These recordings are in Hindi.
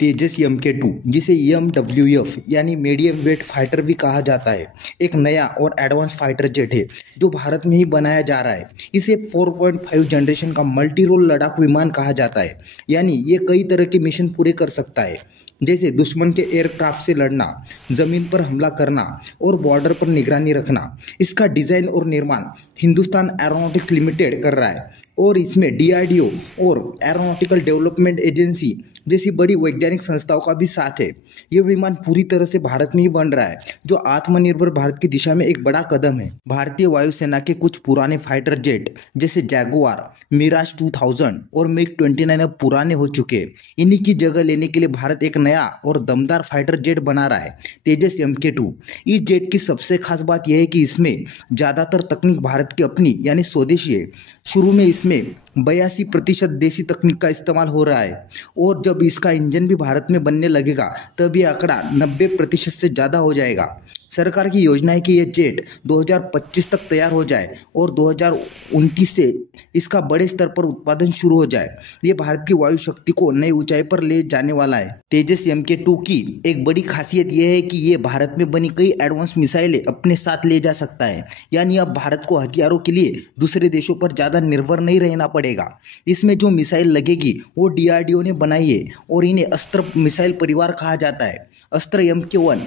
तेजस MK2 जिसे MWF यानी मीडियम वेट फाइटर भी कहा जाता है, एक नया और एडवांस फाइटर जेट है जो भारत में ही बनाया जा रहा है। इसे 4.5 जनरेशन का मल्टी रोल लड़ाकू विमान कहा जाता है, यानी ये कई तरह के मिशन पूरे कर सकता है, जैसे दुश्मन के एयरक्राफ्ट से लड़ना, जमीन पर हमला करना और बॉर्डर पर निगरानी रखना। इसका डिजाइन और निर्माण हिंदुस्तान एरोनॉटिक्स लिमिटेड कर रहा है और इसमें DRDO और एरोनॉटिकल डेवलपमेंट एजेंसी जैसी बड़ी वैज्ञानिक संस्थाओं का भी साथ है। यह विमान पूरी तरह से भारत में ही बन रहा है, जो आत्मनिर्भर भारत की दिशा में एक बड़ा कदम है। भारतीय वायुसेना के कुछ पुराने फाइटर जेट जैसे जैगुआर, मिराज 2000 और MiG-29 अब पुराने हो चुके हैं। इन्हीं की जगह लेने के लिए भारत एक नया और दमदार फाइटर जेट बना रहा है, तेजस MK2। इस जेट की सबसे खास बात यह है कि इसमें ज़्यादातर तकनीक भारत की अपनी यानी स्वदेशी है। शुरू में इसमें 82% देसी तकनीक का इस्तेमाल हो रहा है और जब इसका इंजन भी भारत में बनने लगेगा तब ये आंकड़ा 90% से ज़्यादा हो जाएगा। सरकार की योजना है कि यह जेट 2025 तक तैयार हो जाए और 2029 से इसका बड़े स्तर पर उत्पादन शुरू हो जाए। ये भारत की वायु शक्ति को नई ऊंचाई पर ले जाने वाला है। तेजस MK2 की एक बड़ी खासियत यह है कि ये भारत में बनी कई एडवांस मिसाइलें अपने साथ ले जा सकता है, यानी अब भारत को हथियारों के लिए दूसरे देशों पर ज़्यादा निर्भर नहीं रहना पड़ेगा। इसमें जो मिसाइल लगेगी वो DRDO ने बनाई है और इन्हें अस्त्र मिसाइल परिवार कहा जाता है। अस्त्र MK1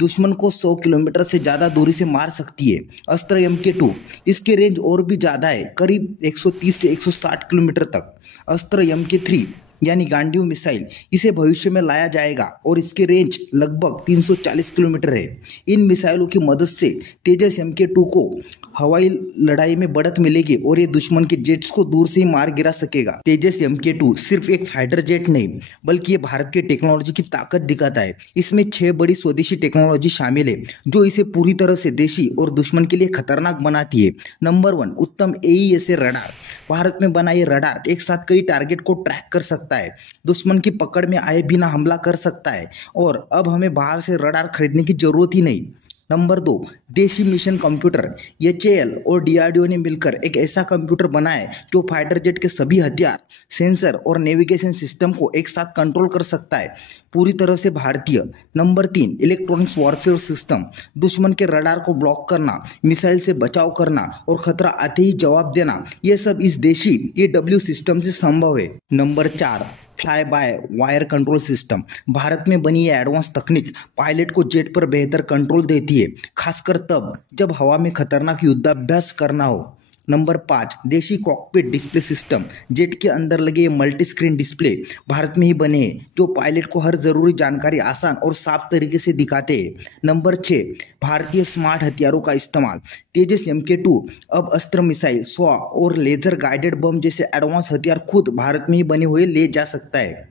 दुश्मन को 100 किलोमीटर से ज़्यादा दूरी से मार सकती है। अस्त्र MK2 इसके रेंज और भी ज़्यादा है, करीब 130 से 160 किलोमीटर तक। अस्त्र MK3 यानी गांडीव मिसाइल, इसे भविष्य में लाया जाएगा और इसके रेंज लगभग 340 किलोमीटर है। इन मिसाइलों की मदद से तेजस MK2 को हवाई लड़ाई में बढ़त मिलेगी और ये दुश्मन के जेट्स को दूर से ही मार गिरा सकेगा। तेजस MK2 सिर्फ एक फाइटर जेट नहीं, बल्कि ये भारत की टेक्नोलॉजी की ताकत दिखाता है। इसमें 6 बड़ी स्वदेशी टेक्नोलॉजी शामिल है जो इसे पूरी तरह से देशी और दुश्मन के लिए खतरनाक बनाती है। नंबर 1, उत्तम AESA रडार। भारत में बना ये रडार एक साथ कई टारगेट को ट्रैक कर सकता है, दुश्मन की पकड़ में आए बिना हमला कर सकता है और अब हमें बाहर से रडार खरीदने की जरूरत ही नहीं। नंबर 2, देशी मिशन कंप्यूटर। HAL और DRDO ने मिलकर एक ऐसा कंप्यूटर बनाया है जो फाइटर जेट के सभी हथियार, सेंसर और नेविगेशन सिस्टम को एक साथ कंट्रोल कर सकता है, पूरी तरह से भारतीय। Number 3, electronics warfare system. दुश्मन के रडार को ब्लॉक करना, मिसाइल से बचाव करना और खतरा आते ही जवाब देना, ये सब इस देशी AW सिस्टम से संभव है। Number 4, fly by wire control system. Bharat में बनी ये एडवांस तकनीक पायलट को जेट पर बेहतर कंट्रोल देती है, खासकर तब जब हवा में खतरनाक युद्धाभ्यास करना हो। नंबर 5, देशी कॉकपिट डिस्प्ले सिस्टम। जेट के अंदर लगे ये मल्टी स्क्रीन डिस्प्ले भारत में ही बने हैं, जो पायलट को हर ज़रूरी जानकारी आसान और साफ तरीके से दिखाते हैं। नंबर 6, भारतीय स्मार्ट हथियारों का इस्तेमाल। तेजस MK2 अब अस्त्र मिसाइल, SWA और लेजर गाइडेड बम जैसे एडवांस हथियार खुद भारत में ही बने हुए ले जा सकता है।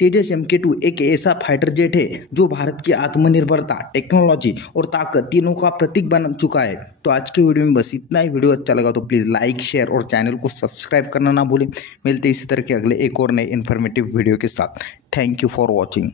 तेजस MK2 एक ऐसा फाइटर जेट है जो भारत की आत्मनिर्भरता, टेक्नोलॉजी और ताकत तीनों का प्रतीक बन चुका है। तो आज के वीडियो में बस इतना ही। वीडियो अच्छा लगा तो प्लीज़ लाइक, शेयर और चैनल को सब्सक्राइब करना ना भूलें। मिलते इसी तरह के अगले एक और नए इन्फॉर्मेटिव वीडियो के साथ। Thank you for watching.